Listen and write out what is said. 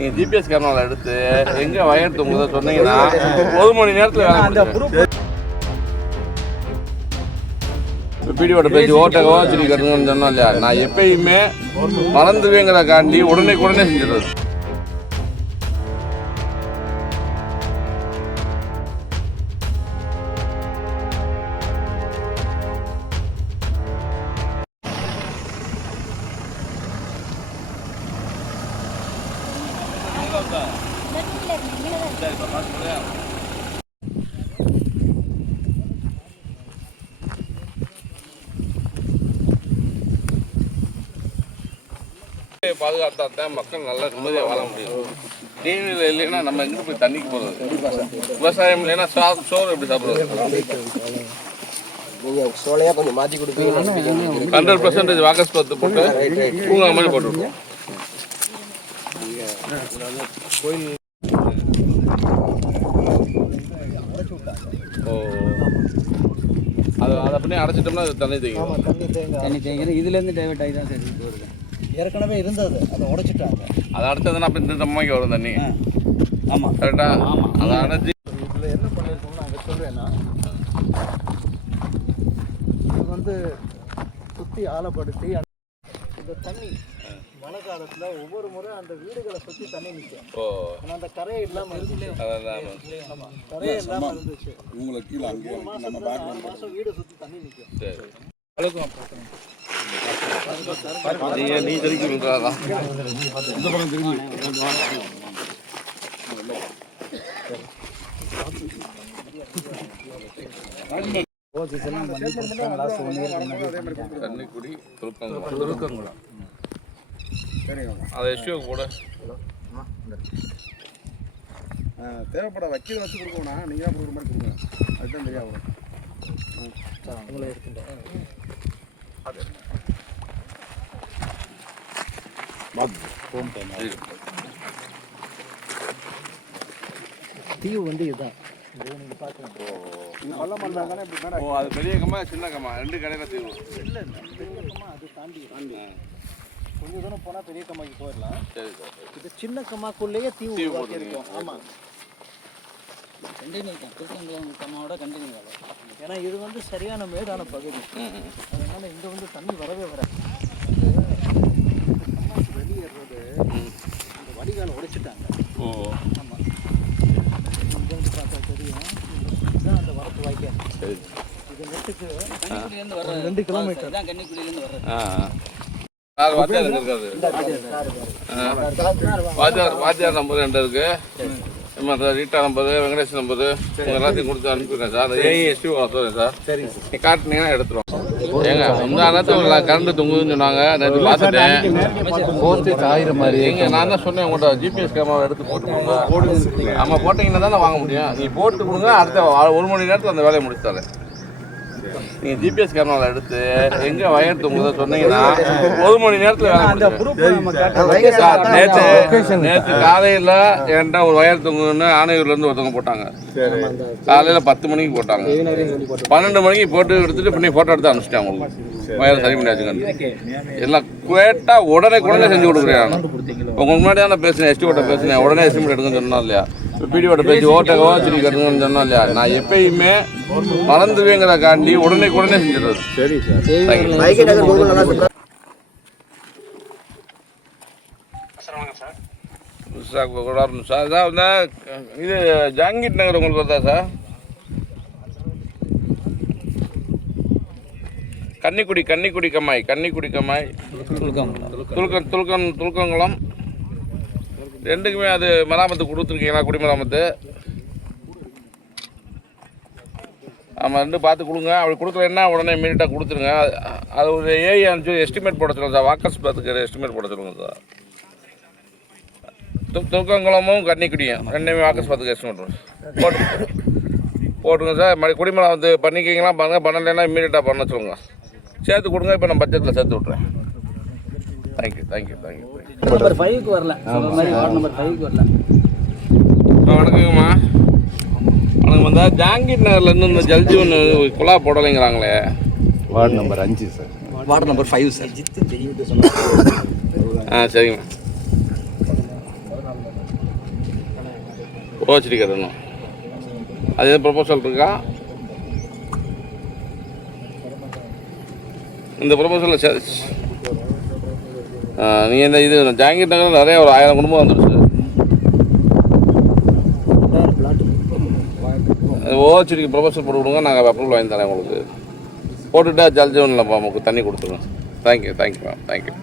நீங்கள் ஜிபிஎஸ் கேமராவில் எடுத்து எங்கே வயர் தூங்குதோ சொன்னீங்கன்னா 1 மணி நேரத்தில் வேலை பிடிவோட பேச்சு ஓட்டகவோ சொல்லி கட்டுங்கன்னு சொன்னோம் இல்லையா, நான் எப்பயுமே மறந்துவேங்கிறக்காண்டி உடனே செஞ்சிடுறது. பாதுகாத்தாத்தான் மக்கள் நல்லா நிம்மதியாக வாழ முடியும். நீர் இல்லைன்னா நம்ம எங்கே போய் தண்ணிக்கு போகிறது, விவசாயம் இல்லைன்னா சோறு எப்படி சாப்பிட்றது? 100% வாக்கஸ் பத்து போட்டு பூங்கா மாதிரி போட்டுருக்கோம். ஓ, அதை பண்ணி அடைச்சிட்டோம்னா அது தண்ணி தேங்கும். இதுலேருந்து டைவர்ட் ஆகி தான் சரி வருது. ஏற்கனவே இருந்தது, அதை உடைச்சிட்டாங்க. அதை அடைச்சதுன்னா அப்போ இந்த தம்மாய்க்கு வரும் தண்ணி. ஆமாம், கரெக்டாக. ஆமாம், அதை அடைச்சி இதில் என்ன பண்ணியிருக்கோம்னு நாங்கள் சொல்கிறேன்னா, இது வந்து சுற்றி ஆழப்படுத்தி இந்த தண்ணி மழை காலத்தில் ஒவ்வொரு முறை அந்த வீடுகளை சுற்றி தண்ணி நிற்கும். ஆனால் அந்த கரையை இல்லாமல் இருந்துச்சு. ஆமாம், கரையை இல்லாமல் இருந்துச்சு. உங்களுக்கு கீழே 3 மாதம் வீடு சுற்றி தண்ணி நிற்கும். நீ தெரிவிக்கிறதா தண்ணிக்குடி துருக்கங்குளம் அதை எஸ்யூ கூட தேவைப்பட வக்கீல் வச்சு கொடுக்கணும்னா நீங்கள் தான் கொடுக்குற மாதிரி கொடுங்க. அதுதான் தெரியாது. தீவு வந்து இதுதான். அது பெரிய கம்மா சின்ன கம்மா 2 கடையில் தீவு இல்லை. பெரிய கம்மா அது தாண்டி கொஞ்சம் தூரம் போனால் பெரிய கம்மாய்க்கு போயிடலாம். சரி சார். இது சின்ன கம்மாக்குள்ளேயே தீவு இருக்கும். ஆமாம், கண்டினியூ கம்மாவோட கண்டினியூ ஆகும். ஏன்னா இது வந்து சரியான மேடான பகுதி. அதனால இங்கே வந்து தண்ணி வரவே வராது. வெளியேறது இந்த வடிகாலை உடைச்சிட்டாங்க. ஆமாம், இங்கேருந்து பார்த்தா தெரியும். இதுதான் அந்த வரப்பு வாய்க்கால். இது நெட்டுக்கு 2 கிலோமீட்டர் தான் கன்னிக்குடியிலேருந்து வர்றது. வாத்தியார் நம்பர் 2 இருக்கு. ரீட்டா நம்பரு, வெங்கடேஷ் நம்பரு எல்லாத்தையும் கொடுத்து அனுப்பிடுறேன் சார். எஸ்டி சொல்றேன் சார். சரி, நீ காட்டினீங்கன்னா எடுத்துருவோம். ஏங்க இந்த நேரத்தில் கரண்ட் தொங்குதுன்னு சொன்னாங்க. நேற்று பார்த்துட்டேன். எங்க நான் தான் சொன்னேன் உங்கள்கிட்ட ஜிபிஎஸ் கேமரா எடுத்து போட்டு கொடுங்க. ஆமாம், போட்டிங்கன்னா தானே வாங்க முடியும். நீ போட்டு கொடுங்க, அடுத்த 1 மணி நேரத்தில் அந்த வேலையை முடிச்சு தரேன். நீங்கள் ஜிபிஎஸ் கேமராவில் எடுத்து எங்கே வயர் தூங்குதோ சொன்னீங்கன்னா 1 மணி நேரத்தில் நேற்று காலையில் என்கிட்ட ஒரு வயர் தூங்குன்னு ஆணையூர்லேருந்து ஒருத்தவங்க போட்டாங்க. காலையில் 10 மணிக்கு போட்டாங்க. 12 மணிக்கு போட்டு எடுத்துட்டு பண்ணி ஃபோட்டோ எடுத்து அனுப்பிச்சிட்டேன். உங்களுக்கு வயர் சரி பண்ணியாச்சுங்க. எல்லாம் கேட்டால் உடனே செஞ்சு கொடுக்குறேன். நான் உங்களுக்கு முன்னாடி தான் பேசுனேன், எஸ்டிஓட்ட பேசுனேன். உடனே எஸ்டிமேட் எடுங்கன்னு சொன்னோம் இல்லையா, பிடிவோட பேச்சு ஓட்டகவோ சொல்லி கட்டுங்கன்னு சொன்னோம் இல்லையா, நான் எப்பயுமே மறந்துவேங்கிறக்காண்டி உடனே செஞ்சிடுறது. சரி சார். சார் வந்து இது ஜாங்கிட் நகர் உங்களுக்கு வருதா சார்? கன்னிக்குடி கம்மாய் துலுக்கங்குளம் 2க்குமே அது மராமத்து கொடுத்துருக்கீங்களா? குடிமராமத்து. ஆமாம், 2 பார்த்து கொடுங்க. அப்படி கொடுக்கலன்னா உடனே இமீடியட்டாக கொடுத்துருங்க. அது ஒரு ஏஐ அனுப்பிச்சு எஸ்டிமேட் போட சொல்லுங்கள் சார். வாக்கர்ஸ் பார்த்துக்கிற எஸ்டிமேட் போட சொல்லுங்கள் சார். துலுக்கங்குளமும் கன்னிக்குடியும் 2மே வாக்கர்ஸ் பார்த்துக்க எஸ்டிமேட் போட்டுருங்க சார். குடிமரம் வந்து பண்ணிக்கிங்களா பாருங்கள், பண்ணலைன்னா இமீடியட்டாக பண்ண சொல்லுங்கள். சேர்த்து கொடுங்க. இப்போ நான் பட்ஜெட்டில் சேர்த்து விட்றேன். தேங்க்யூ. நம்பர் 5க்கு வரல. வார்டு நம்பர் 5க்கு வரல. வணக்கங்கம்மா. வணக்கம். வந்தா ஜாங்கிட் நகர்லேருந்து இந்த ஜல்ஜீவன் குழா போடலைங்கிறாங்களே. Ward number 5 sir. Ward number 5 sir. சரிங்கம்மா. ஓஹெச்டி கட்டணும். அது எதுவும் ப்ரொபோசல் இருக்கா? இந்த ப்ரொபோசலில் நீங்கள் இந்த இது ஜாங்கீர் நகரில் நிறைய ஒரு 1000 குடும்பம் வந்துடுச்சு. ஓஹெச்டிக்கு ப்ரொபோசல் போட்டு விடுங்க, நாங்கள் அப்ரூவல் வாங்கி தரேன் உங்களுக்கு. போட்டுவிட்டா ஜல்ஜீவனில் நமக்கு தண்ணி கொடுத்துருங்க. Thank you ma'am, thank you.